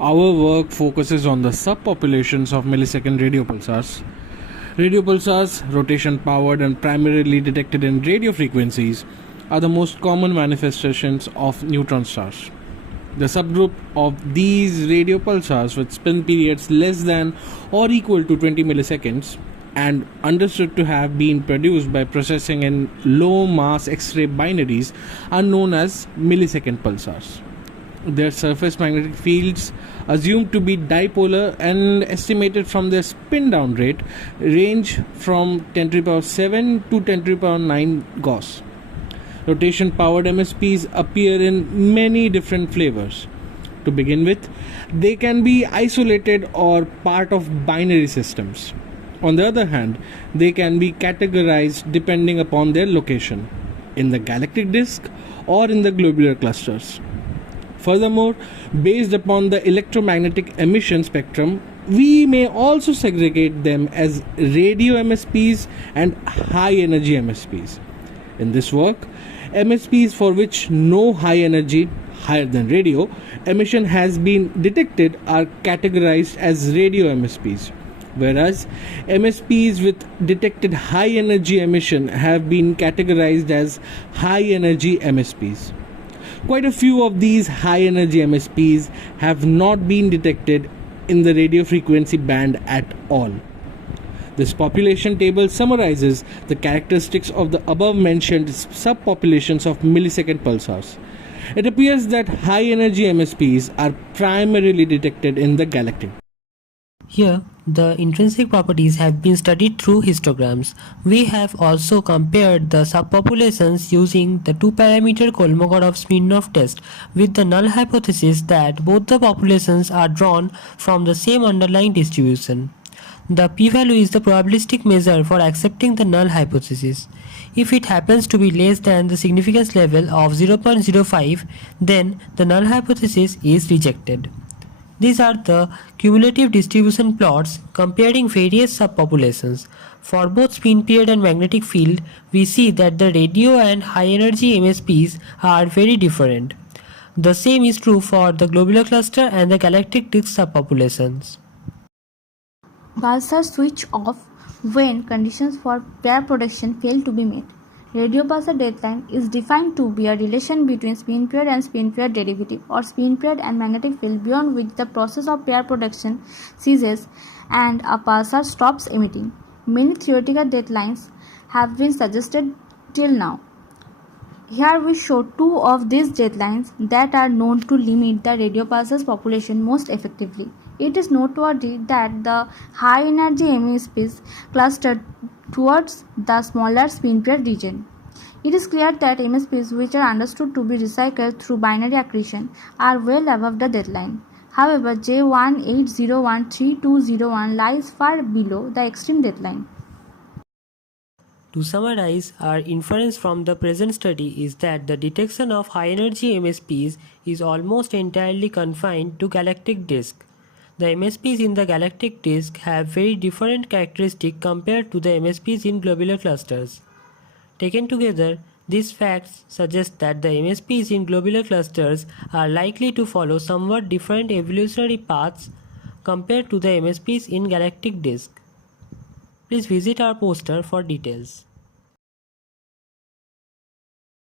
Our work focuses on the subpopulations of millisecond radio pulsars. Radio pulsars, rotation powered and primarily detected in radio frequencies, are the most common manifestations of neutron stars. The subgroup of these radio pulsars with spin periods less than or equal to 20 milliseconds and understood to have been produced by processing in low mass X-ray binaries are known as millisecond pulsars. Their surface magnetic fields, assumed to be dipolar and estimated from their spin down rate, range from 10 to the power 7 to 10 to the power 9 Gauss. Rotation powered MSPs appear in many different flavors. To begin with, they can be isolated or part of binary systems. On the other hand, they can be categorized depending upon their location, in the galactic disk or in the globular clusters. Furthermore, based upon the electromagnetic emission spectrum, we may also segregate them as radio MSPs and high energy MSPs. In this work, MSPs for which no high energy, higher than radio, emission has been detected are categorized as radio MSPs, whereas MSPs with detected high energy emission have been categorized as high energy MSPs. Quite a few of these high energy MSPs have not been detected in the radio frequency band at all. This population table summarizes the characteristics of the above mentioned subpopulations of millisecond pulsars. It appears that high energy MSPs are primarily detected in the galactic. Here, the intrinsic properties have been studied through histograms. We have also compared the subpopulations using the two-parameter Kolmogorov-Smirnov test with the null hypothesis that both the populations are drawn from the same underlying distribution. The p-value is the probabilistic measure for accepting the null hypothesis. If it happens to be less than the significance level of 0.05, then the null hypothesis is rejected. These are the cumulative distribution plots comparing various subpopulations. For both spin period and magnetic field, we see that the radio and high energy MSPs are very different. The same is true for the globular cluster and the galactic disk subpopulations. Pulsars switch off when conditions for pair production fail to be met. Radio pulsar deadline is defined to be a relation between spin period and spin period derivative, or spin period and magnetic field beyond which the process of pair production ceases and a pulsar stops emitting. Many theoretical deadlines have been suggested till now. Here we show two of these deadlines that are known to limit the radio pulsars population most effectively. It is noteworthy that the high energy MSPs cluster towards the smaller spin period region. It is clear that MSPs which are understood to be recycled through binary accretion are well above the deadline. However, J18013201 lies far below the extreme deadline. To summarize, our inference from the present study is that the detection of high energy MSPs is almost entirely confined to galactic disk. The MSPs in the galactic disk have very different characteristics compared to the MSPs in globular clusters. Taken together, these facts suggest that the MSPs in globular clusters are likely to follow somewhat different evolutionary paths compared to the MSPs in galactic disk. Please visit our poster for details.